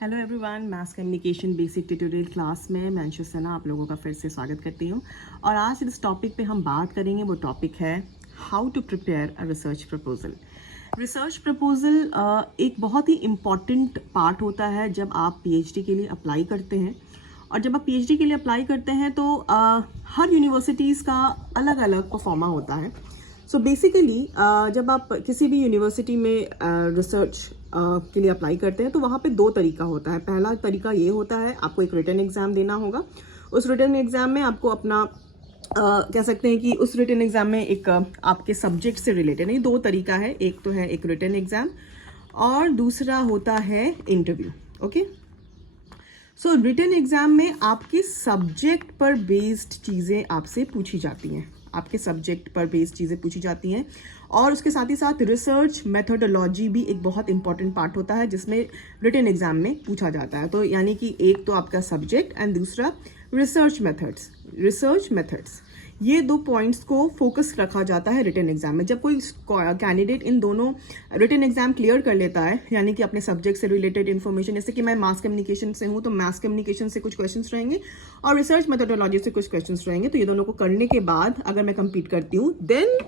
Hello everyone, mass communication basic tutorial class में मैं अंशु सिन्हा आप लोगों का फिर से स्वागत करती हूँ। और आज जिस टॉपिक पे हम बात करेंगे वो टॉपिक है how to prepare a research proposal. Research proposal एक बहुत ही इम्पॉर्टेंट पार्ट होता है जब आप पीएचडी के लिए अप्लाई करते हैं। और जब आप पीएचडी के लिए अप्लाई करते हैं तो हर यूनिवर्सिटीज़ का अलग अलग परफॉर्मा होता है। सो बेसिकली जब आप किसी भी यूनिवर्सिटी में रिसर्च के लिए अप्लाई करते हैं तो वहाँ पे दो तरीका होता है। पहला तरीका ये होता है, आपको एक रिटन एग्ज़ाम देना होगा। उस रिटन एग्ज़ाम में आपको अपना कह सकते हैं कि उस रिटन एग्ज़ाम में एक आपके सब्जेक्ट से रिलेटेड, नहीं, दो तरीका है। एक तो है एक रिटन एग्ज़ाम और दूसरा होता है इंटरव्यू। ओके, सो रिटन एग्ज़ाम में आपके सब्जेक्ट पर बेस्ड चीज़ें आपसे पूछी जाती हैं, आपके सब्जेक्ट पर बेस्ड चीज़ें पूछी जाती हैं। और उसके साथ ही साथ रिसर्च मेथोडोलॉजी भी एक बहुत इंपॉर्टेंट पार्ट होता है जिसमें रिटन एग्जाम में पूछा जाता है। तो यानी कि एक तो आपका सब्जेक्ट एंड दूसरा रिसर्च मेथड्स। ये दो पॉइंट्स को फोकस रखा जाता है रिटन एग्जाम में। जब कोई कैंडिडेट इन दोनों रिटन एग्जाम क्लियर कर लेता है, यानी कि अपने सब्जेक्ट से रिलेटेड इन्फॉर्मेशन, जैसे कि मैं मास कम्युनिकेशन से हूँ तो मास कम्युनिकेशन से कुछ क्वेश्चंस रहेंगे और रिसर्च मेथोडोलॉजी से कुछ क्वेश्चंस रहेंगे। तो ये दोनों को करने के बाद अगर मैं कंप्लीट करती हूँ then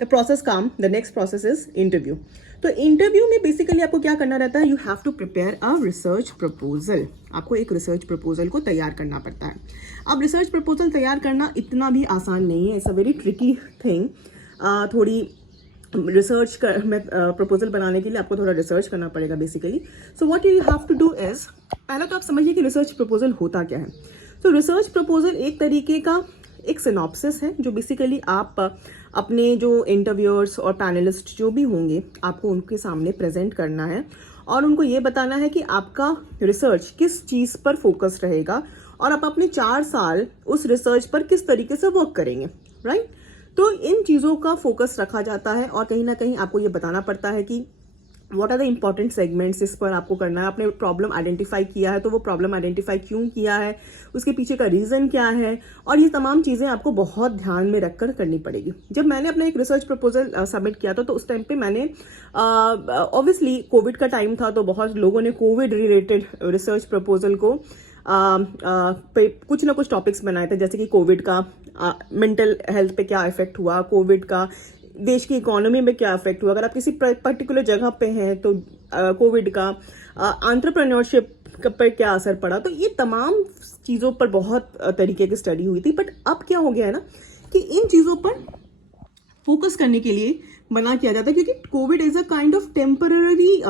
the next process is interview. तो इंटरव्यू में बेसिकली आपको क्या करना रहता है, you have to prepare a research proposal. आपको एक रिसर्च प्रपोजल को तैयार करना पड़ता है। अब रिसर्च प्रपोजल तैयार करना इतना भी आसान नहीं है, it's a very tricky thing. थोड़ी रिसर्च प्रपोजल बनाने के लिए आपको थोड़ा रिसर्च करना पड़ेगा basically. So what you have to do is, पहले तो आप समझिए कि रिसर्च प्रपोजल होता क्या है। तो रिसर्च प्रपोजल एक तरीके का एक सिनॉप्सिस है जो बेसिकली आप अपने जो इंटरव्यूअर्स और पैनलिस्ट जो भी होंगे आपको उनके सामने प्रेजेंट करना है और उनको ये बताना है कि आपका रिसर्च किस चीज़ पर फोकस रहेगा और आप अपने 4 साल उस रिसर्च पर किस तरीके से वर्क करेंगे, राइट। तो इन चीज़ों का फोकस रखा जाता है और कहीं ना कहीं आपको ये बताना पड़ता है कि what are the important segments इस पर आपको करना है। आपने प्रॉब्लम आइडेंटिफाई किया है तो वो प्रॉब्लम आइडेंटिफाई क्यों किया है, उसके पीछे का रीज़न क्या है, और ये तमाम चीज़ें आपको बहुत ध्यान में रखकर करनी पड़ेगी। जब मैंने अपना एक रिसर्च प्रपोजल सबमिट किया था तो उस टाइम पे मैंने ऑब्वियसली कोविड का टाइम था तो बहुत लोगों ने कोविड रिलेटेड रिसर्च प्रपोजल को पे कुछ ना कुछ टॉपिक्स बनाए थे, जैसे कि कोविड का मेंटल हेल्थ पे क्या इफेक्ट हुआ, कोविड का देश की इकोनॉमी में क्या इफेक्ट हुआ, अगर आप किसी पर्टिकुलर जगह पे हैं तो कोविड का एंटरप्रेन्योरशिप पर क्या असर पड़ा। तो ये तमाम चीज़ों पर बहुत तरीके की स्टडी हुई थी। बट अब क्या हो गया है ना कि इन चीज़ों पर फोकस करने के लिए मना किया जाता है क्योंकि Covid is a kind of temporary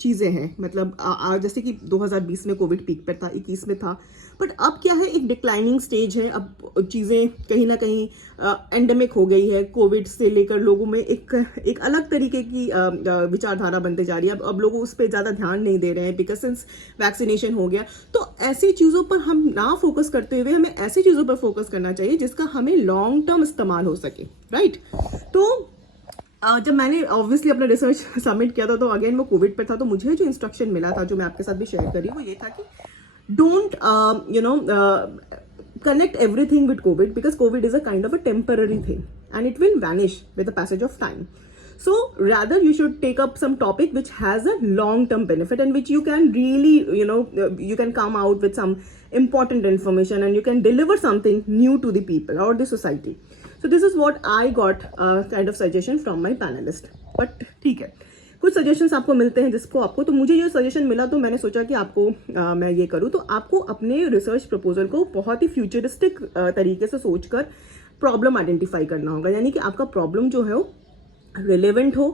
चीज़ें हैं। मतलब जैसे कि 2020 में कोविड पीक पर था, 21 में था, बट अब क्या है, एक डिक्लाइनिंग स्टेज है। अब चीज़ें कहीं ना कहीं एंडेमिक हो गई है। कोविड से लेकर लोगों में एक अलग तरीके की विचारधारा बनते जा रही है। अब लोग उस पर ज़्यादा ध्यान नहीं दे रहे हैं बिकॉज सिंस वैक्सीनेशन हो गया। तो ऐसी चीज़ों पर हम ना फोकस करते हुए हमें ऐसी चीज़ों पर फोकस करना चाहिए जिसका हमें लॉन्ग टर्म इस्तेमाल हो सके, राइट। तो जब मैंने ऑब्वियसली अपना रिसर्च सबमिट किया था तो अगेन वो कोविड पर था, तो मुझे जो इंस्ट्रक्शन मिला था जो मैं आपके साथ भी शेयर करी वो ये था कि don't connect everything with COVID because COVID is a kind of a temporary thing and it will vanish with the passage of time. So rather you should take up some topic which has a long term benefit and which you can really you can come out with some important information and you can deliver something new to the people or the society. So this is what I got kind of suggestion from my panelist. But ठीक है, कुछ suggestions आपको मिलते हैं जिसको आपको, तो मुझे ये सजेशन मिला तो मैंने सोचा कि आपको मैं ये करूँ। तो आपको अपने रिसर्च प्रपोजल को बहुत ही फ्यूचरिस्टिक तरीके से सोचकर प्रॉब्लम आइडेंटिफाई करना होगा। यानी कि आपका प्रॉब्लम जो है वो रिलेवेंट हो,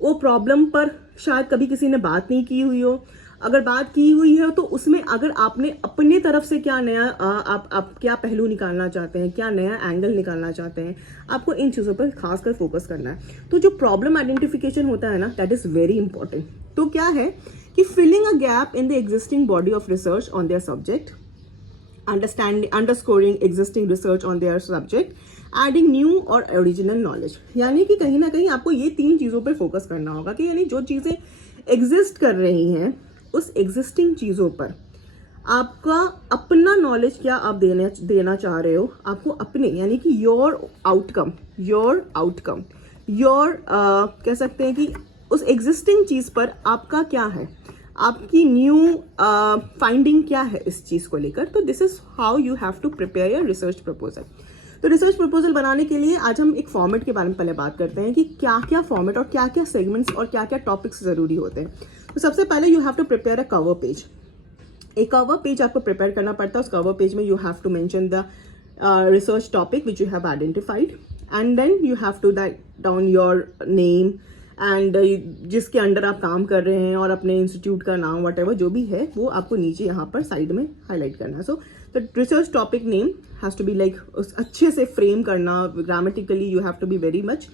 वो प्रॉब्लम पर शायद कभी किसी ने बात नहीं की हुई हो, अगर बात की हुई है तो उसमें अगर आपने अपने तरफ से क्या नया आप क्या पहलू निकालना चाहते हैं, क्या नया एंगल निकालना चाहते हैं, आपको इन चीज़ों पर खासकर फोकस करना है। तो जो प्रॉब्लम आइडेंटिफिकेशन होता है ना, दैट इज़ वेरी इंपॉर्टेंट। तो क्या है कि filling a gap in the existing body of research on their subject, underscoring existing research on their subject, adding new और ओरिजिनल नॉलेज। यानी कि कहीं ना कहीं आपको ये 3 चीज़ों पर फोकस करना होगा कि यानी जो चीज़ें एग्जिस्ट कर रही हैं उस एग्जिस्टिंग चीज़ों पर आपका अपना नॉलेज क्या आप देना चाह रहे हो, आपको अपने, यानी कि योर आउटकम कह सकते हैं कि उस एग्जिस्टिंग चीज़ पर आपका क्या है, आपकी न्यू फाइंडिंग क्या है इस चीज़ को लेकर। तो this is how you have to prepare your research proposal. तो रिसर्च प्रपोजल बनाने के लिए आज हम एक फॉर्मेट के बारे में पहले बात करते हैं कि क्या क्या फॉर्मेट और क्या क्या सेगमेंट्स और क्या क्या टॉपिक्स ज़रूरी होते हैं। तो सबसे पहले you have to prepare a cover page. एक कवर पेज आपको प्रिपेयर करना पड़ता है। उस कवर पेज में you have to mention the research topic which you have identified, and then you have to write down your name and जिसके अंडर आप काम कर रहे हैं और अपने इंस्टीट्यूट का नाम, वट जो भी है वो आपको नीचे यहाँ पर साइड में हाईलाइट करना है। So the research topic name has to be like अच्छे से फ्रेम करना, grammatically you have to be very much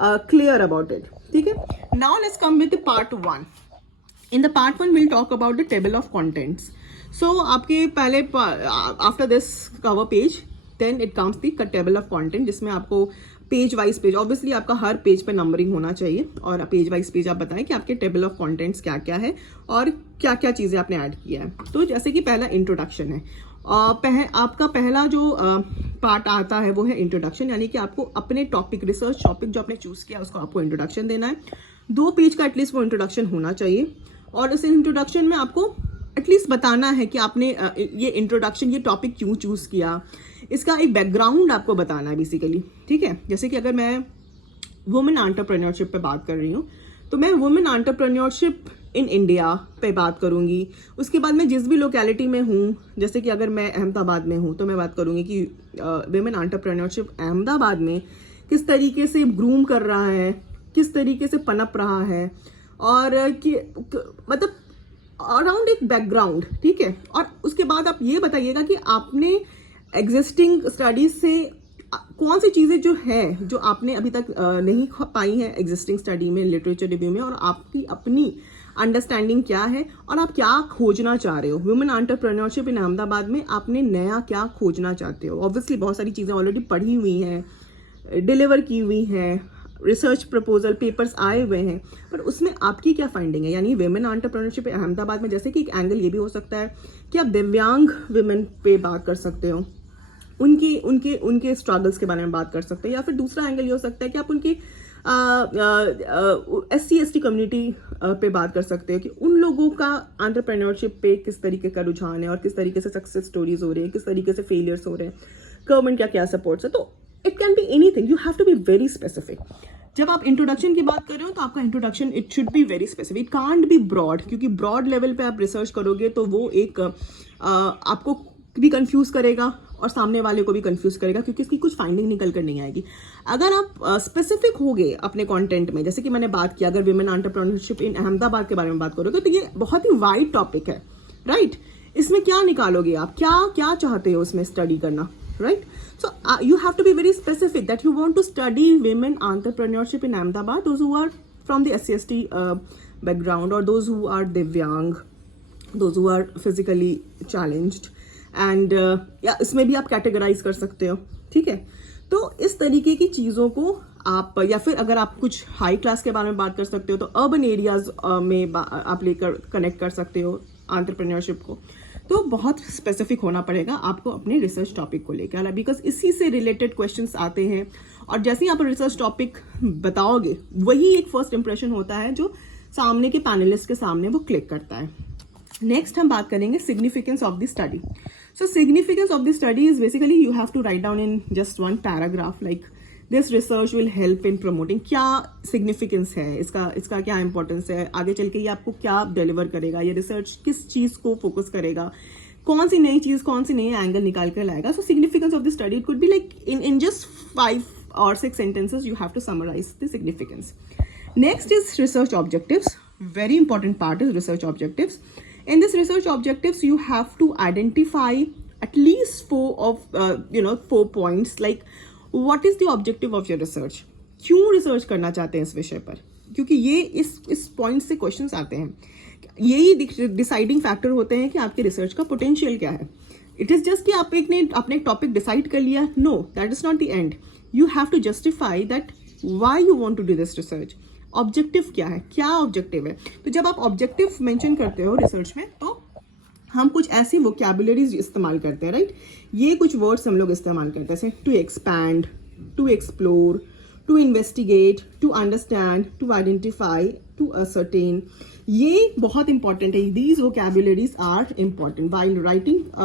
clear about it. ठीक है, now let's come with part 1। In the part 1 will talk about the table of contents. So आपके पहले after this cover page then it comes the table of content, जिसमें आपको page wise page, obviously आपका हर page पे numbering होना चाहिए और page wise page आप बताएं कि आपके टेबल ऑफ कंटेंट्स क्या क्या है और क्या क्या चीज़ें आपने ऐड किया है। तो जैसे कि पहला इंट्रोडक्शन है, आपका पहला जो पार्ट आता है वो है इंट्रोडक्शन, यानी कि आपको अपने टॉपिक, रिसर्च टॉपिक जो आपने चूज किया उसको आपको इंट्रोडक्शन देना है। 2 पेज का एटलीस्ट वो इंट्रोडक्शन होना चाहिए और इस इंट्रोडक्शन में आपको एटलीस्ट बताना है कि आपने ये इंट्रोडक्शन, ये टॉपिक क्यों चूज किया, इसका एक बैकग्राउंड आपको बताना है बेसिकली। ठीक है, जैसे कि अगर मैं वुमेन एंटरप्रेन्योरशिप पे बात कर रही हूँ तो मैं वुमेन एंटरप्रेन्योरशिप इन इंडिया पे बात करूँगी। उसके बाद मैं जिस भी लोकेलिटी में हूँ, जैसे कि अगर मैं अहमदाबाद में हूँ तो मैं बात करूँगी कि वुमेन एंटरप्रेन्योरशिप अहमदाबाद में किस तरीके से ग्रूम कर रहा है, किस तरीके से पनप रहा है, और कि मतलब अराउंड एक बैकग्राउंड। ठीक है, और उसके बाद आप ये बताइएगा कि आपने एग्जिस्टिंग स्टडीज से कौन सी चीज़ें जो है जो आपने अभी तक नहीं पाई है एग्जिस्टिंग स्टडी में, लिटरेचर रिव्यू में, और आपकी अपनी अंडरस्टैंडिंग क्या है और आप क्या खोजना चाह रहे हो। वुमेन एंटरप्रेन्योरशिप इन अहमदाबाद में आपने नया क्या खोजना चाहते हो। ऑब्वियसली बहुत सारी चीज़ें ऑलरेडी पढ़ी हुई हैं, डिलीवर की हुई हैं, रिसर्च प्रपोजल पेपर्स आए हुए हैं, पर उसमें आपकी क्या फाइंडिंग है। यानी वुमेन एंटरप्रेन्योरशिप अहमदाबाद में जैसे कि एक एंगल ये भी हो सकता है कि आप दिव्यांग वुमेन पे बात कर सकते हो, उनके स्ट्रगल्स के बारे में बात कर सकते हैं, या फिर दूसरा एंगल ये हो सकता है कि आप उनकी SC/ST कम्युनिटी पे बात कर सकते हैं कि उन लोगों का एंटरप्रेन्योरशिप पे किस तरीके का रुझान है और किस तरीके से सक्सेस स्टोरीज हो रही है, किस तरीके से फेलियर्स हो रहे हैं, गवर्नमेंट क्या क्या सपोर्ट्स है। तो it can be anything, you have to be very specific. जब आप इंट्रोडक्शन की बात कर रहे हो तो आपका introduction it should be very specific, it can't be broad, क्योंकि ब्रॉड लेवल पे आप रिसर्च करोगे तो वो एक आपको भी कंफ्यूज करेगा और सामने वाले को भी कंफ्यूज करेगा, क्योंकि इसकी कुछ फाइंडिंग निकल कर नहीं आएगी। अगर आप स्पेसिफिक होगे अपने कंटेंट में, जैसे कि मैंने बात किया अगर विमेन एंटरप्रेन्योरशिप इन अहमदाबाद के बारे में बात करोगे तो ये बहुत ही वाइड टॉपिक है, राइट। इसमें क्या निकालोगे आप, क्या क्या चाहते हो उसमें स्टडी करना, right? So you have to be very specific that you want to study women entrepreneurship in Ahmedabad, those who are from the SC/ST background, or those who are divyang, those who are physically challenged, and इसमें भी आप categorise कर सकते हो। ठीक है, तो इस तरीके की चीज़ों को आप, या फिर अगर आप कुछ हाई क्लास के बारे में बात कर सकते हो तो अर्बन एरियाज में आप लेकर कनेक्ट कर सकते हो एंटरप्रेन्योरशिप को। तो बहुत स्पेसिफिक होना पड़ेगा आपको अपने रिसर्च टॉपिक को लेकर, बिकॉज इसी से रिलेटेड क्वेश्चंस आते हैं, और जैसे ही आप रिसर्च टॉपिक बताओगे वही एक फर्स्ट इंप्रेशन होता है जो सामने के पैनलिस्ट के सामने वो क्लिक करता है। नेक्स्ट हम बात करेंगे significance of the study. So significance of the study is basically you have to write down in just 1 paragraph like this research will help in promoting. क्या सिग्निफिकेंस है इसका क्या इंपॉर्टेंस है, आगे चल के ये आपको क्या डिलीवर करेगा, ये रिसर्च किस चीज़ को फोकस करेगा, कौन सी नई चीज़, कौन सी नई एंगल निकाल कर लाएगा। So significance of the study it could be like in just 5 or 6 sentences you have to summarize the significance. Next is research objectives. Very important part is research objectives. In this research objectives you have to identify at least 4 points, like what is the objective of your research, क्यों research करना चाहते हैं इस विषय पर, क्योंकि ये इस पॉइंट से क्वेश्चंस आते हैं। यही डिसाइडिंग फैक्टर होते हैं कि आपके रिसर्च का पोटेंशियल क्या है। इट इज जस्ट कि आपने एक टॉपिक डिसाइड कर लिया, no, that is not the end. You have to justify that why you want to do this research. Objective क्या है, क्या ऑब्जेक्टिव है। तो जब आप ऑब्जेक्टिव मेंशन करते हो रिसर्च में तो हम कुछ ऐसी वोकैबुलरीज इस्तेमाल करते हैं, राइट। ये कुछ वर्ड्स हम लोग इस्तेमाल करते हैं, to expand, to explore, to investigate, to understand, to identify, to ascertain. ये बहुत इंपॉर्टेंट है. These vocabularies are important. While writing a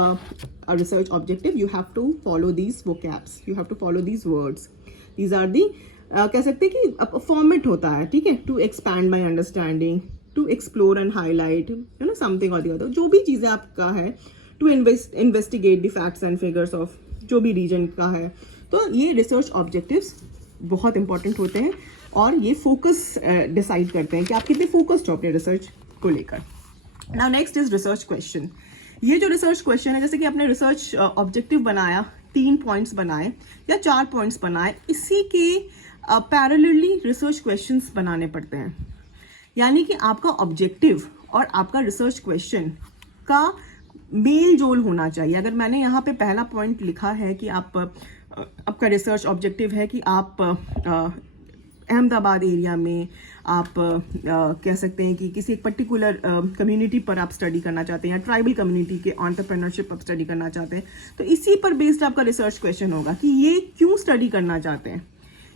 research objective, you have to follow these vocabs. You have to follow these words. These are the कह सकते हैं कि format होता है, ठीक है. To expand my understanding, to explore and highlight, you know, something or the other. जो भी चीज़ें आपका है, to investigate the facts and figures of जो भी रीजन का है. तो ये रिसर्च ऑब्जेक्टिव्स बहुत इंपॉर्टेंट होते हैं और ये फोकस डिसाइड करते हैं कि आप कितने फोकस्ड हो अपने रिसर्च को लेकर. Now next is research question. ये जो रिसर्च क्वेश्चन है, जैसे कि आपने रिसर्च ऑब्जेक्टिव बनाया, 3 पॉइंट्स बनाए या 4 पॉइंट्स बनाए, इसी के पैरेलली रिसर्च क्वेश्चंस बनाने पड़ते हैं. यानी कि आपका ऑब्जेक्टिव और आपका रिसर्च क्वेश्चन का मेल जोल होना चाहिए. अगर मैंने यहाँ पे पहला पॉइंट लिखा है कि आपका रिसर्च ऑब्जेक्टिव है कि आप अहमदाबाद एरिया में आप कह सकते हैं कि किसी एक पर्टिकुलर कम्युनिटी पर आप स्टडी करना चाहते हैं या ट्राइबल कम्युनिटी के एंटरप्रेन्योरशिप आप स्टडी करना चाहते हैं, तो इसी पर बेस्ड आपका रिसर्च क्वेश्चन होगा कि ये क्यों स्टडी करना चाहते हैं.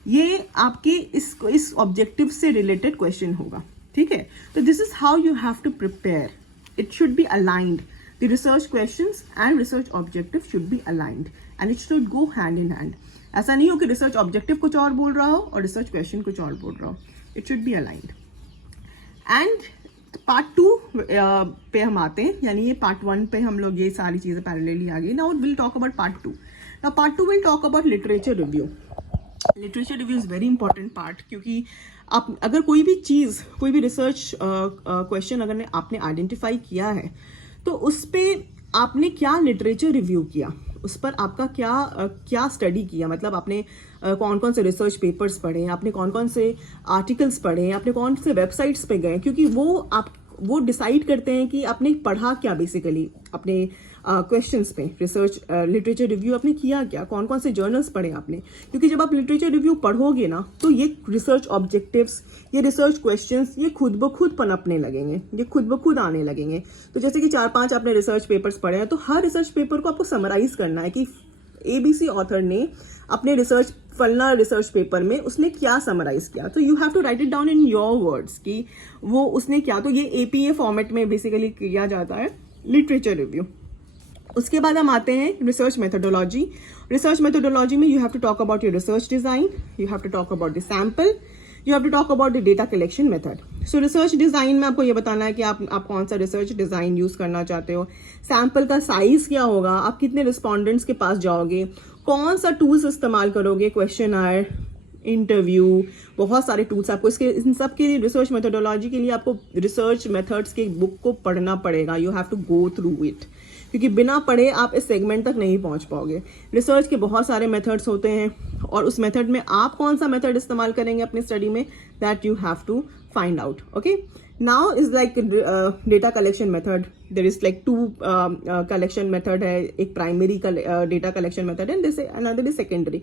ये आपके इस ऑब्जेक्टिव से रिलेटेड क्वेश्चन होगा, ठीक है. तो this is how you have to prepare. It should be aligned. The research questions and research objective should be aligned and it should go hand in hand. ऐसा नहीं हो कि रिसर्च ऑब्जेक्टिव कुछ और बोल रहा हो और रिसर्च क्वेश्चन कुछ और बोल रहा हो. It should be aligned. And part 2 पे हम आते हैं, यानी ये पार्ट 1 पे हम लोग ये सारी चीज़ें पैरेलली आ गई. Now will talk about part 2. Now part 2 will talk about literature review. Literature review is very important part, क्योंकि आप अगर कोई भी चीज़, कोई भी रिसर्च क्वेश्चन अगर आपने आइडेंटिफाई किया है, तो उस पर आपने क्या लिटरेचर रिव्यू किया, उस पर आपका क्या स्टडी किया. मतलब आपने कौन कौन से रिसर्च पेपर्स पढ़े, आपने कौन कौन से आर्टिकल्स पढ़े, आपने कौन से वेबसाइट्स पे गए, क्योंकि वो डिसाइड करते हैं कि आपने पढ़ा क्या बेसिकली अपने क्वेश्चंस पे. रिसर्च लिटरेचर रिव्यू आपने किया क्या, कौन कौन से जर्नल्स पढ़े आपने. क्योंकि जब आप लिटरेचर रिव्यू पढ़ोगे ना, तो ये रिसर्च ऑब्जेक्टिव्स, ये रिसर्च क्वेश्चंस, ये खुद ब खुद पनपने लगेंगे, ये खुद ब खुद आने लगेंगे. तो जैसे कि 4-5 आपने रिसर्च पेपर्स पढ़े हैं, तो हर रिसर्च पेपर को आपको समराइज करना है कि ABC ऑथर ने अपने फलना रिसर्च पेपर में उसने क्या समराइज किया. तो you have to write it down in your words कि वो उसने क्या. तो ये APA फॉर्मेट में बेसिकली किया जाता है लिटरेचर रिव्यू. उसके बाद हम आते हैं रिसर्च मेथोडोलॉजी. रिसर्च मेथोडोलॉजी में you have to talk about your research design, you have to talk about the sample, you have to talk about the data collection method. So research design में आपको ये बताना है कि आप कौन सा रिसर्च डिजाइन यूज करना चाहते हो, सैम्पल का साइज क्या होगा, आप कितने रिस्पॉन्डेंट्स के पास जाओगे, कौन सा टूल्स इस्तेमाल करोगे, क्वेश्चनर, इंटरव्यू, बहुत सारे टूल्स आपको इन सब के लिए रिसर्च मेथोडोलॉजी के लिए आपको रिसर्च मेथड्स के बुक को पढ़ना पड़ेगा. You have to go through it, क्योंकि बिना पढ़े आप इस सेगमेंट तक नहीं पहुंच पाओगे. रिसर्च के बहुत सारे मेथड्स होते हैं और उस मेथड में आप कौन सा मेथड इस्तेमाल करेंगे अपनी स्टडी में, that you have to find out. Okay, now is like data collection method. There is like 2 collection method है. एक primary data collection method and this another is secondary.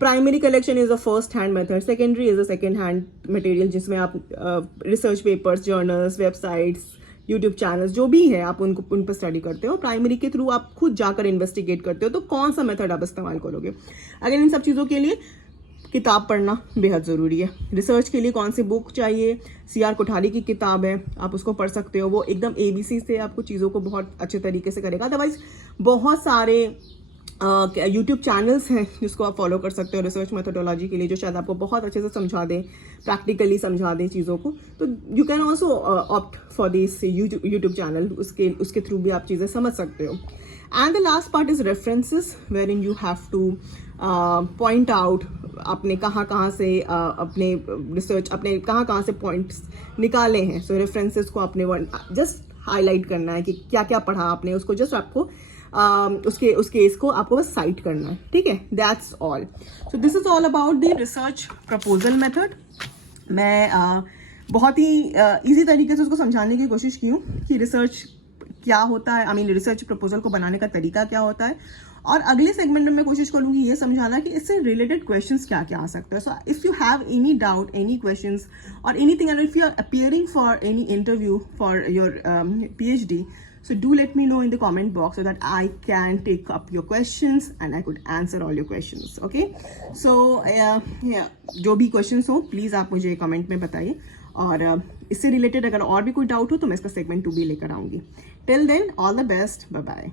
Primary collection is a first hand method, secondary is a second hand material, जिसमें आप research papers, journals, websites, YouTube channels जो भी है आप उन पर स्टडी करते हो. प्राइमरी के थ्रू आप खुद जाकर इन्वेस्टिगेट करते हो. तो कौन सा मेथड आप इस्तेमाल करोगे. अगर इन सब चीज़ों के लिए किताब पढ़ना बेहद ज़रूरी है. रिसर्च के लिए कौन सी बुक चाहिए, CR कोठारी की किताब है, आप उसको पढ़ सकते हो. वो एकदम ABC से आपको चीज़ों को बहुत अच्छे तरीके से करेगा. अदरवाइज बहुत सारे यूट्यूब चैनल्स हैं जिसको आप फॉलो कर सकते हो रिसर्च मेथोडोलॉजी के लिए, जो शायद आपको बहुत अच्छे से समझा दें, प्रैक्टिकली समझा दें चीज़ों को. तो you can also opt for this YouTube channel, उसके थ्रू भी आप चीज़ें समझ सकते हो. And the last part is references, wherein you have to point out आपने कहाँ से अपने रिसर्च, अपने कहाँ से पॉइंट्स निकाले हैं. सो रेफरेंसेस को आपने जस्ट हाईलाइट करना है कि क्या क्या पढ़ा आपने, उसको जस्ट आपको उसके इसको आपको बस साइट करना है. ठीक है, that's all. So this is all about the research proposal method. मैं बहुत ही इजी तरीके से उसको समझाने की कोशिश की हूँ कि रिसर्च क्या होता है, रिसर्च प्रपोजल को बनाने का तरीका क्या होता है. और अगले सेगमेंट में मैं कोशिश करूंगी ये समझाना कि इससे रिलेटेड क्वेश्चंस क्या क्या आ सकते हैं. So if you have any doubt, any questions और anything, and if you are appearing for any interview for your PhD, so do let me know in the comment box so that I can take up your questions and I could answer all your questions. Okay, so yeah, जो भी questions हो please आप मुझे comment में बताइए. और इससे related अगर और भी कोई डाउट हो तो मैं इसका सेगमेंट 2 भी लेकर आऊँगी. Till then all the best, bye bye.